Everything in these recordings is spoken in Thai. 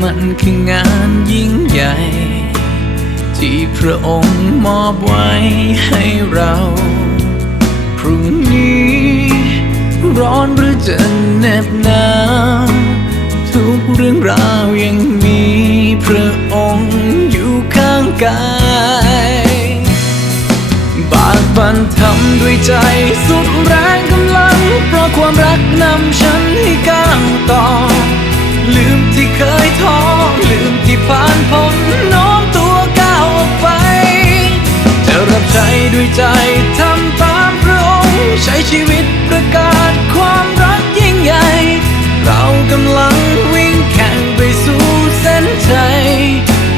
มันคืองานยิ่งใหญ่ ที่พระองค์มอบไว้ให้เรา พรุ่งนี้ ร้อนหรือจะเหน็บหนาวทุกเรื่องราวยังมีพระองค์อยู่ข้างกายบากบันทำด้วยใจสุดแรงกำลัง เพราะความรักนำฉันให้ก้าวต่อลืม เคยท้อลืมที่ผ่านพ้นโน้มตัวก้าวออกไป จะรับใช้ด้วยใจทำตามพระองค์ใช้ชีวิตประกาศความรักยิ่งใหญ่ เรากำลังวิ่งแข่งไปสู่เส้นชัย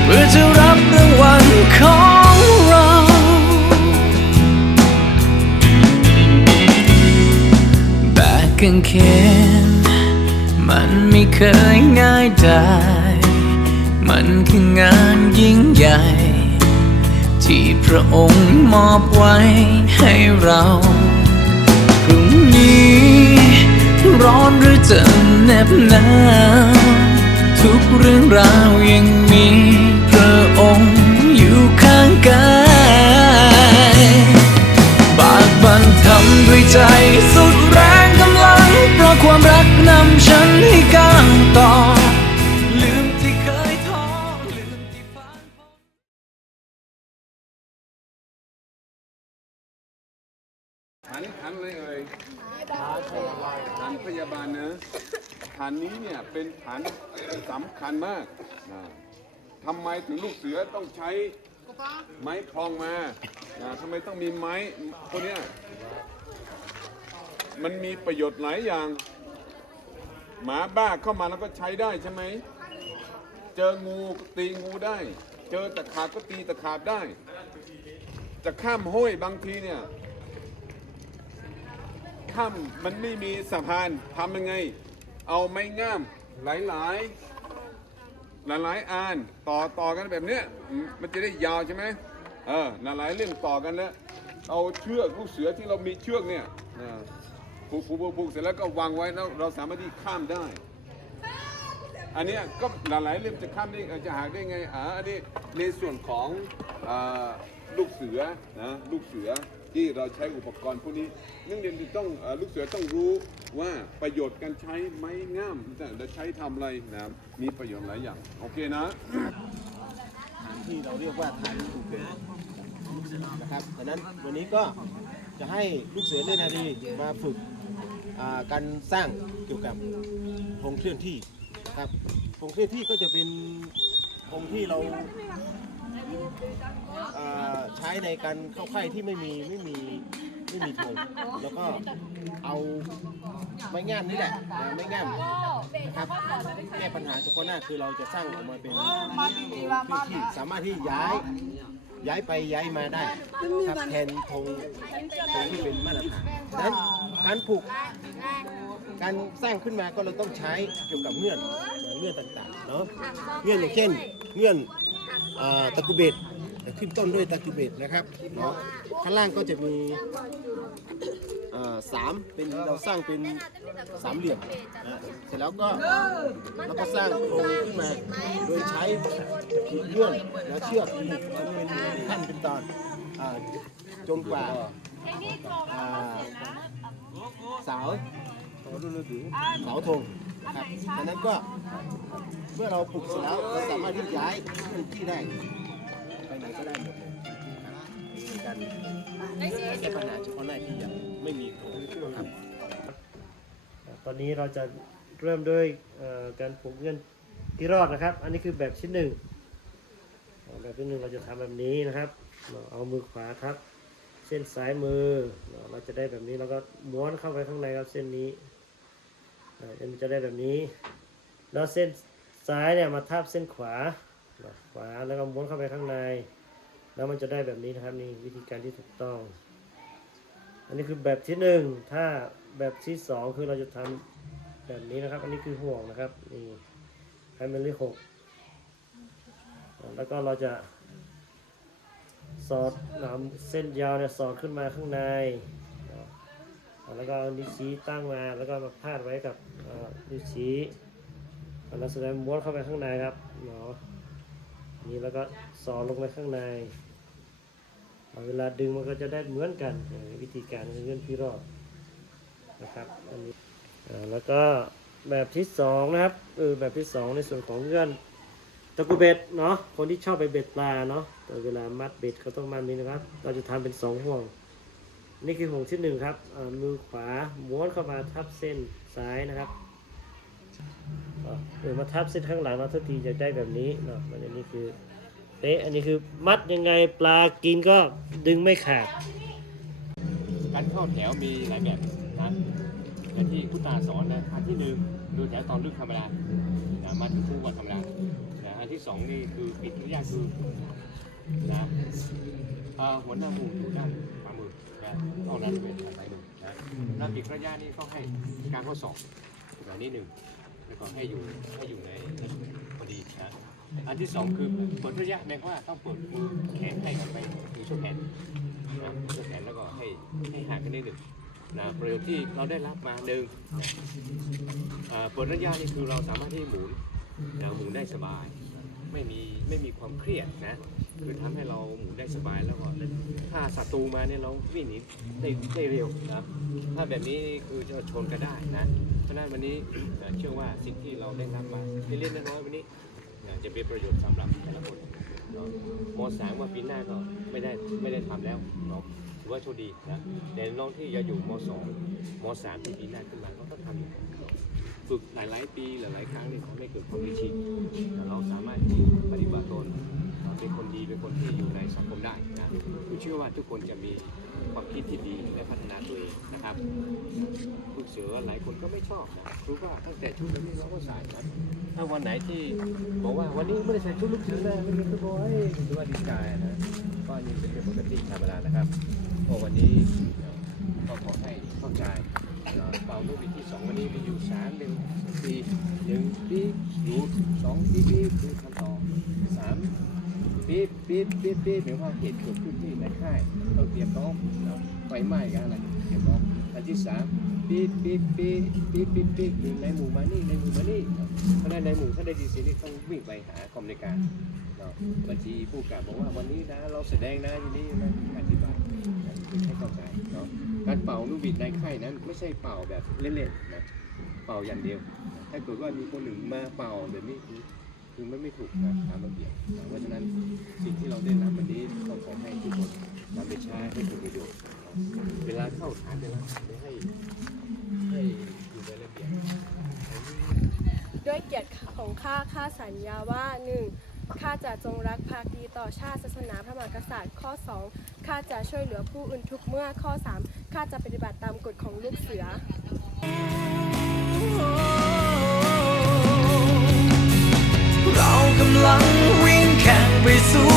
เพื่อจะรับรางวัลของเราแบกกางเขน มันไม่เคยง่ายได้ มันคืองานยิ่งใหญ่ ที่พระองค์มอบไว้ให้เราพรุ่งนี้ ร้อนหรือจะเหน็บหนาวทุกเรื่องราวยังมีพระองค์อยู่ข้างกาย บากบันทำด้วยใจสุดแรง ความรักนำฉันให้ก้าวต่อ ลืมที่เคยท้อลืมที่ผ่านพ้นฐานนอะไรเอ่ยฐานพยาบาลนะฐานนี้เนี่ยเป็นฐานสำคัญมากนะทำไมถึงลูกเสือต้องใช้ไม้คลองมานะทำไมต้องมีไม้พวกเนี้ย มันมีประโยชน์หลายอย่าง หมาบ้าเข้ามาแล้วก็ใช้ได้ใช่ไหม เจองูตีงูได้ เจอตะขาบก็ตีตะขาบได้ จะข้ามห้วยบางทีเนี่ยถ้ำมันไม่มีสะพานทำยังไง เอาไม้งามหลายหลายหลายหลายอันต่อต่อกันแบบเนี้ยมันจะได้ยาวใช่ไหมเออหลายหลายเรื่องต่อกันแล้วเอาเชือกลูกเสือที่เรามีเชือกเนี่ย ผูกผูกผูกผูกเสร็จแล้วก็วางไว้แล้วเราสามารถที่ข้ามได้ อันนี้ก็หลายๆเล่มจะข้ามได้จะหาได้ไงอ่าอันนี้ในส่วนของอลูกเสือนะลูกเสือที่เราใช้อุปกรณ์พวกนี้นักเรียนต้องอลูกเสือต้องรู้ว่าประโยชน์การใช้ไม้งามจะใช้ทำอะไรนะมีประโยชน์หลายอย่างโอเคนะฐานที่เราเรียกว่าฐานถูกเกินนะครับดังนั้นวันนี้ก็จะให้ลูกเสือเล่นนาดีมาฝึก อ่าการสร้างเกี่ยวกับโครงเคลื่อนที่นะครับโครงเคลื่อนที่ก็จะเป็นโครงที่เราอ่าใช้ในการเข้าค่ายที่ไม่มีไม่มีไม่มีธงแล้วก็เอาไม้งามนี่แหละไม้งามนะครับแก้ปัญหาเฉพาะหน้าคือเราจะสร้างออกมาเป็นพื้นที่สามารถที่ย้าย ย้ายไปย้ายมาได้ครับแทนธงธงที่เป็นมาตรฐานดังนั้นการผูกการสร้างขึ้นมาก็เราต้องใช้เกี่ยวกับเงื่อนเงื่อนต่างๆเนาะเงื่อนอย่างเช่น เงื่อนเอ่อตะกุเบตขึ้นต้นด้วยตะกุเบตนะครับเนาะข้างล่างก็จะมี เอ่อสามเป็นเราสร้างเป็นสามเหลี่ยม เสร็จแล้วก็เราก็สร้างโครงขึ้นมาโดยใช้เงื่อนและเชือกผูกเป็นขั้นเป็นตอนอ่าจนกว่าอ่าเสาเสาธงครับดังนั้นก็เมื่อเราปลูกเสร็จแล้วเราสามารถที่ย้ายเคลื่อนที่ได้ไปไหนก็ได้หมดเลยการแก้ปัญหาเฉพาะหน้าที่อยัง ไม่มีโครงครับตอนนี้เราจะเริ่มด้วยการผูกเงื่อนที่รอดนะครับ อันนี้คือแบบชิ้นหนึ่งแบบที่หนึ่งเราจะทำแบบนี้นะครับเราเอามือขวาทับ เส้นซ้ายมือ เราจะได้แบบนี้แล้วก็ม้วนเข้าไปข้างในครับเส้นนี้เอ่อมันจะได้แบบนี้ แล้วเส้นซ้ายเนี่ยมาทับเส้นขวา ขวาแล้วก็ม้วนเข้าไปข้างใน แล้วมันจะได้แบบนี้นะครับนี่วิธีการที่ถูกต้อง อันนี้คือแบบที่หนึ่งถ้าแบบที่สองคือเราจะทำแบบนี้นะครับ อันนี้คือห่วงนะครับนี่ให้มันเลขหกแล้วก็เราจะ สอดนำเส้นยาวเนี่ยสอดขึ้นมาข้างใน แล้วก็เอานิ้วชี้ตั้งมาแล้วก็มาพาดไว้กับนิ้วชี้แล้วแสดงม้วนเข้าไปข้างในครับเนาะนี่แล้วก็สอดลงไปข้างใน เวลาดึงมันก็จะได้เหมือนกันวิธีการเงื่อนพี่รอดนะครับอันนี้แล้วก็แบบที่สองนะครับเออแบบที่สองในส่วนของเงื่อนตะกุเบ็ดเนาะคนที่ชอบไปเบ็ดปลาเนาะแต่เวลามัดเบ็ดเขาต้องมัดนี้นะครับ เราจะทำเป็นสองห่วง นี่คือห่วงที่หนึ่งครับมือขวาม้วนเข้ามาทับเส้นซ้ายนะครับอ่าเออมาทับเส้นข้างหลังเราทุกทีจะได้แบบนี้เนาะอันนี้คือ ป๊ะอันนี้คือมัดยังไงปลากินก็ดึงไม่ขาด การเข้าแถวมีหลายแบบนะอย่างที่คุณตาสอนนะอันที่หนึ่งดูแถวตอนลึกธรรมดานะมาถึงคู่วันธรรมดานะอันที่สองนี่คือปิดระยะคือนะหัวหน้าหมู่อยู่ด้านขวามือนะนอกนั้นเป็นทางซ้ายมือนะแล้วปิดระยะนี่ก็ให้การข้อสอบแบบนี้หนึ่งแล้วก็ให้อยู่ให้อยู่ในพอดีนะอันที่สองคือเปิดระยะแปลว่าต้องเปิดแขนให้กันไปมือช่วยแขนนะช่วยแขนแล้วก็ให้ให้ห่างกันนิดหนึ่งนะประโยชน์ที่เราได้รับมาหนึ่งเปิดระยะนี่คือเราสามารถที่หมุนนะหมุนได้สบาย ไม่มีไม่มีความเครียดนะคือทำให้เราหมุนได้สบายแล้วก็ถ้าศัตรูมาเนี่ยเราวิ่งหนีได้ได้เร็วนะถ้าแบบนี้คือจะชนกันได้นะเพราะนั้นวันนี้เชื่อว่าสิ่งที่เราได้รับมาเล็กๆน้อยๆวันนี้ จะเป็นประโยชน์สำหรับแต่ละคนเนาะมสามว่าปีหน้าก็ไม่ได้ไม่ได้ทำแล้วเนาะถือว่าโชคดีนะแต่น้องที่จะอยู่มอ .2 ม .3 ที่ปีหน้าขึ้นมาก็ต้องทำอยู่ฝึกหลายๆปีหลายๆครั้งเนี่ยทำให้เกิดความเคยชินแต่เราสามารถที่ปฏิบัติตนเป็นคนดีเป็นคนที่อยู่ใน สังคมได้นะคือเชื่อว่าทุกคนจะมีความคิดที่ดีและพัฒนาตัวเองนะครับลูกเสือหลายคนก็ไม่ชอบนะรู้ว่าตั้งแต่ชุดนี้เราก็ใส่นะถ้าวันไหนที่บอกว่าวันนี้ไม่ได้ใส่ชุดลูกเสือนะไม่ได้ชุดบอยถือว่าดีใจนะก็อันนี้เป็นเรื่องปกติธรรมดานะครับโอ้วันนี้ก็ขอให้เข้าใจเอ่อเป่าลูกบิดที่สองวันนี้มีอยู่สามหนึ่งสี่หนึ่งปี๊บหยุดสองปีปีคือคำตอบสาม ปี๊บปี๊บปี๊บปี๊บหมายความว่าเหตุเกิดขึ้นที่ในค่ายต้องเตรียมพร้อมไฟไหม้กันอะไรเตรียมพร้อมอันที่สามปี๊บปี๊บปี๊บปี๊บปี๊บปี๊บอยู่ในหมู่มานี่ในหมู่มานี่เนาะเพราะนั้นในหมู่ถ้าได้ดีสินี่ต้องวิ่งไปหากรมในการเนาะบางทีผู้กำกับบอกว่าวันนี้นะเราแสดงนะทีนี้นะอธิบายให้เข้าใจเนาะการเป่าลูกบิดในค่ายนั้นไม่ใช่เป่าแบบเล่นๆนะเป่าอย่างเดียว ถ้าเกิดว่ามีคนหนึ่งมาเป่าแบบนี้ คือคือมันไม่ถูกนะตามระเบียบเพราะฉะนั้นสิ่งที่เราได้รับวันนี้ต้องขอให้ทุกคนนำไปใช้ให้เป็นประโยชน์เวลาเข้าฐานเวลาให้ให้อยู่ในระเบียบด้วยเกียรติของข้าข้าสัญญาว่า 1. ข้าจะจงรักภักดีต่อชาติศาสนาพระมหากษัตริย์ข้อ 2. ข้าจะช่วยเหลือผู้อื่นทุกเมื่อข้อ 3. ข้าจะปฏิบัติตามกฎของลูกเสือ「ำลังวิ่งแข่งไปสู่